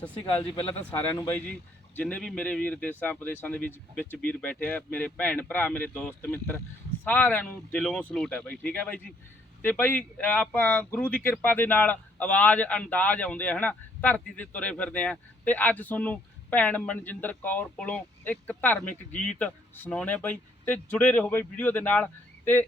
ਸਤਿ ਸ਼੍ਰੀ ਅਕਾਲ ਜੀ। ਪਹਿਲਾਂ ਤਾਂ ਸਾਰਿਆਂ ਨੂੰ ਬਾਈ ਜੀ, ਜਿੰਨੇ ਵੀ ਮੇਰੇ ਵੀਰ ਦੇਸਾਂ ਪ੍ਰਦੇਸ਼ਾਂ ਦੇ ਵਿੱਚ ਵਿੱਚ ਵੀਰ ਬੈਠੇ ਆ, ਮੇਰੇ ਭੈਣ ਭਰਾ, ਮੇਰੇ ਦੋਸਤ, ਮਿੱਤਰ, ਸਾਰਿਆਂ ਨੂੰ ਦਿਲੋਂ ਸਲੂਟ ਹੈ ਬਾਈ। ਠੀਕ ਹੈ ਬਾਈ ਜੀ? ਤੇ ਬਾਈ, ਆਪਾਂ ਗੁਰੂ ਦੀ ਕਿਰਪਾ ਦੇ ਨਾਲ ਆਵਾਜ਼, ਅੰਦਾਜ਼ ਆਉਂਦੇ ਆ, ਹਨਾ? ਧਰਤੀ ਤੇ ਤੁਰੇ ਫਿਰਦੇ ਆ। ਤੇ ਅੱਜ ਤੁਹਾਨੂੰ ਭੈਣ ਮਨਜਿੰਦਰ ਕੌਰ ਕੋਲੋਂ ਇੱਕ ਧਾਰਮਿਕ ਗੀਤ ਸੁਣਾਉਣੇ ਆ ਬਾਈ। ਤੇ ਜੁੜੇ ਰਹੋ ਬਾਈ ਵੀਡੀਓ ਦੇ ਨਾਲ। ਤੇ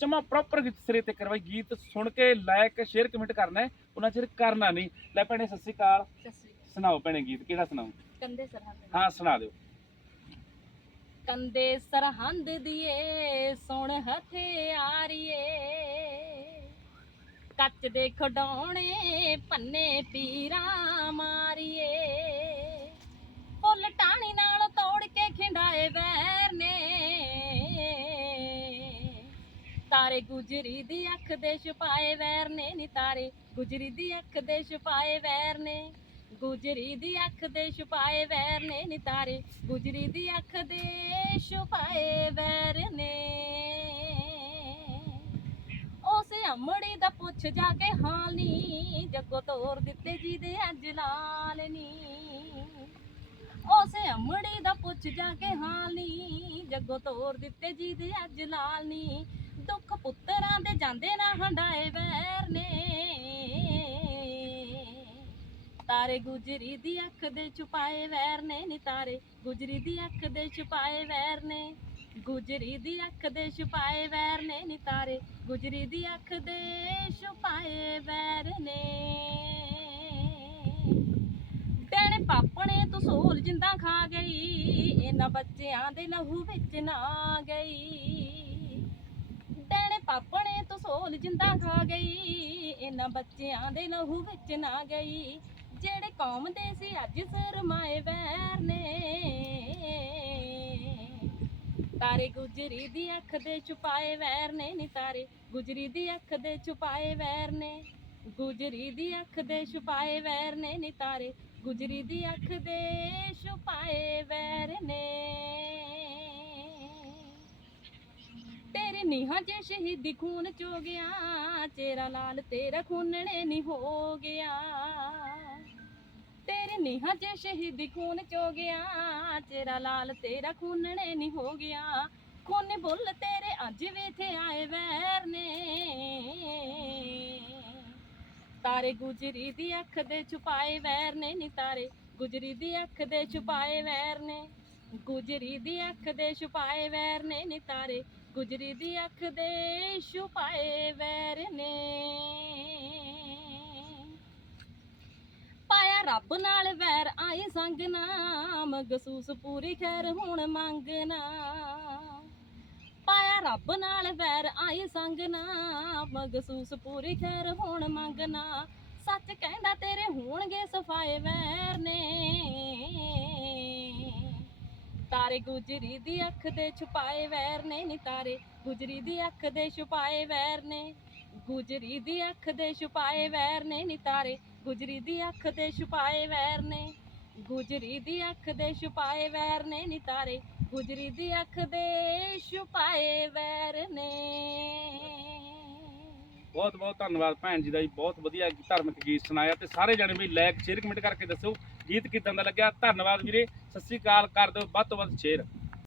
ਜਮਾ ਪ੍ਰੋਪਰ ਗੀਤ ਸਿਰੇ ਤੇ ਕਰਵਾਈ। ਗੀਤ ਸੁਣ ਕੇ ਲਾਇਕ ਸ਼ੇਅਰ ਕਮੈਂਟ ਕਰਨਾ ਉਹਨਾਂ ਚਿਰ ਕਰਨਾ ਨਹੀਂ। ਲੈ ਭੈਣੇ, ਸਤਿ ਸ਼੍ਰੀ ਅਕਾਲ। ਸਸਰੀ ਸੁਣਾਓ ਭੈਣੇ ਗੀਤ ਕਿਹੜਾ ਸੁਣਾਓ? ਕੰਦੇ ਸਰਹੰਦ। ਹਾਂ ਸੁਣਾ ਦਿਓ। ਕੰਦੇ ਸਰਹੰਦ ਦੀਏ ਸੁਣ ਹਥਿਆਰੀਏ ਕੱਚ ਦੇ ਖਡਾਉਣੇ ਪੰਨੇ ਪੀਰਾਂ ਮਾਰੀਏ। ਫੁੱਲ ਟਾਣੀ ਨਾਲ ਤੋੜ ਕੇ ਖਿੰਡਾਏ ਵੈਰ ਨੇ ਤਾਰੇ ਗੁਜਰੀ ਦੀ ਅੱਖ ਦੇ ਛੁਪਾਏ ਵੈਰ ਨੇ ਨੀ ਤਾਰੇ ਗੁਜਰੀ ਦੀ ਅੱਖ ਦੇ ਛੁਪਾਏ ਵੈਰ ਨੇ ਗੁਜਰੀ ਦੀ ਅੱਖ ਦੇ ਛੁਪਾਏ ਵੈਰ ਨੇ ਨੀ ਤਾਰੇ ਗੁਜਰੀ ਦੀ ਅੱਖ ਦੇ ਛੁਪਾਏ ਵੈਰ ਨੇ। ਉਸ ਅਮੜੀ ਦਾ ਪੁੱਛ ਜਾ ਕੇ ਹਾਲ ਨੀ, ਜੱਗੋ ਤੋਰ ਦਿੱਤੇ ਜੀ ਦੇ ਅੱਜ ਲਾਲ ਨੀ। ਉਸ ਅਮੜੀ ਦਾ ਪੁੱਛ ਜਾ ਕੇ ਹਾਲ ਨੀ, ਜੱਗੋ ਤੋਰ ਦਿੱਤੇ ਜੀ ਦੇ ਅੱਜ ਲਾਲ ਨੀ। ਦੁੱਖ ਪੁੱਤਰਾਂ ਦੇ ਜਾਂਦੇ ਨਾ ਹੰਡਾਏ ਵੈਰ ਤਾਰੇ ਗੁਜਰੀ ਦੀ ਅੱਖ ਦੇ ਛੁਪਾਏ ਵੈਰ ਨੇ ਨੀ ਤਾਰੇ, ਗੁਜਰੀ ਦੀ ਅੱਖ ਦੇ ਛੁਪਾਏ ਵੈਰ ਨੇ। ਗੁਜਰੀ ਦੀ ਅੱਖ ਦੇ ਛੁਪਾਏ ਵੈਰ ਨੇ ਨੀ ਤਾਰੇ, ਗੁਜਰੀ ਦੀ ਅੱਖ ਦੇ ਛੁਪਾਏ ਵੈਰ ਨੇ। ਤੇਣੇ ਪਾਪਣੇ ਤੂੰ ਸੋਲ ਜਿੰਦਾ ਖਾ ਗਈ, ਇਹਨਾਂ ਬੱਚਿਆਂ ਦੇ ਲਹੂ ਵਿੱਚ ਨਾ ਗਈ। ਡੈਣੇ ਪਾਪਣੇ ਤੂੰ ਸੋਲ ਜਿੰਦਾ ਖਾ ਗਈ, ਇਹਨਾਂ ਬੱਚਿਆਂ ਦੇ ਲਹੂ ਵਿੱਚ ਨਾ ਗਈ। ਜਿਹੜੇ ਕੌਮ ਦੇ ਸੀ, ਅੱਜ ਸਰਮਾਏ ਵੈਰ ਨੇ। ਤਾਰੇ ਗੁਜਰੀ ਦੀ ਅੱਖ ਦੇ ਛੁਪਾਏ ਵੈਰ ਨੇ, ਨੀ ਤਾਰੇ ਗੁਜਰੀ ਦੀ ਅੱਖ ਦੇ ਛੁਪਾਏ ਵੈਰ ਨੇ। ਗੁਜਰੀ ਦੀ ਅੱਖ ਦੇ ਛੁਪਾਏ ਵੈਰ ਨੇ, ਨੀ ਤਾਰੇ ਗੁਜਰੀ ਦੀ ਅੱਖ ਦੇ ਛੁਪਾਏ ਵੈਰ ਨੇ। ਤੇਰੇ ਨੀਹਾਂ ਜੇ ਸ਼ਹੀਦੀ ਖੂਨ ਚੋ ਗਿਆ ਤੇਰਾ ਲਾਲ ਤੇਰਾ ਖੂਨਣੇ ਨਹੀਂ ਹੋ ਗਿਆ। ਤੇਰੇ ਨੀਹਾਂ ਜੇ ਸ਼ਹੀਦੀ ਖੂਨ ਚੋ ਗਿਆ ਤੇਰਾ ਲਾਲ ਤੇਰਾ ਖੂਨਣੇ ਨਹੀਂ ਹੋ ਗਿਆ। ਖੂਨ ਬੁੱਲ ਤੇਰੇ ਅੱਜ ਵੀ ਇੱਥੇ ਆਏ ਵੈਰ ਨੇ। ਤਾਰੇ ਗੁਜਰੀ ਦੀ ਅੱਖ ਦੇ ਛੁਪਾਏ ਵੈਰ ਨੇ ਨੀ ਤਾਰੇ, ਗੁਜਰੀ ਦੀ ਅੱਖ ਦੇ ਛੁਪਾਏ ਵੈਰ ਨੇ। ਗੁਜਰੀ ਦੀ ਅੱਖ ਦੇ ਛੁਪਾਏ ਵੈਰ ਨੇ ਨੀ ਤਾਰੇ, ਗੁਜਰੀ ਦੀ ਅੱਖ ਦੇ ਛੁਪਾਏ ਵੈਰ ਨੇ। ਰੱਬ ਨਾਲ ਵੈਰ ਆਈ ਸੰਗ ਨਾ ਮਗਸੂਸ ਪੂਰੀ ਖੈਰ ਹੁਣ ਮੰਗਣਾ ਪਾਇਆ ਰੱਬ ਨਾਲ ਵੈਰ ਆਈ ਸੰਗ ਨਾ ਮਗਸੂਸ ਪੂਰੀ ਖੈਰ ਹੁਣ ਮੰਗਣਾ ਸੱਚ ਕਹਿੰਦਾ ਤੇਰੇ ਹੋਣਗੇ ਸਫਾਏ ਵੈਰ ਨੇ। ਤਾਰੇ ਗੁਜਰੀ ਦੀ ਅੱਖ ਦੇ ਛੁਪਾਏ ਵੈਰ ਨੇ। ਨੀ ਤਾਰੇ ਗੁਜਰੀ ਦੀ ਅੱਖ ਦੇ ਛੁਪਾਏ ਵੈਰ ਨੇ। ਗੁਜਰੀ ਦੀ ਅੱਖ ਦੇ ਛੁਪਾਏ ਵੈਰ ਨੇ। ਨੀ ਤਾਰੇ ਗੁਜਰੀ ਦੀ ਅੱਖ ਦੇ ਛੁਪਾਏ ਵੈਰ ਨੇ, ਗੁਜਰੀ ਦੀ ਅੱਖ ਦੇ ਛੁਪਾਏ ਵੈਰ ਨੇ ਨੀ ਤਾਰੇ, ਗੁਜਰੀ ਦੀ ਅੱਖ ਦੇ ਛੁਪਾਏ ਵੈਰ ਨੇ। ਬਹੁਤ ਬਹੁਤ ਧੰਨਵਾਦ ਭੈਣ ਜੀ ਦਾ ਜੀ, ਬਹੁਤ ਵਧੀਆ ਧਾਰਮਿਕ ਗੀਤ ਸੁਣਾਇਆ ਤੇ ਸਾਰੇ ਜਣੇ ਵੀ ਲਾਇਕ ਸ਼ੇਅਰ ਕਮੈਂਟ ਕਰਕੇ ਦੱਸੋ, ਗੀਤ ਕਿਦਾਂ ਦਾ ਲੱਗਿਆ? ਧੰਨਵਾਦ ਵੀਰੇ, ਸਤਿ ਸ਼੍ਰੀ ਅਕਾਲ, ਕਰ ਦਿਓ ਵੱਧ ਤੋਂ ਵੱਧ ਸ਼ੇਅਰ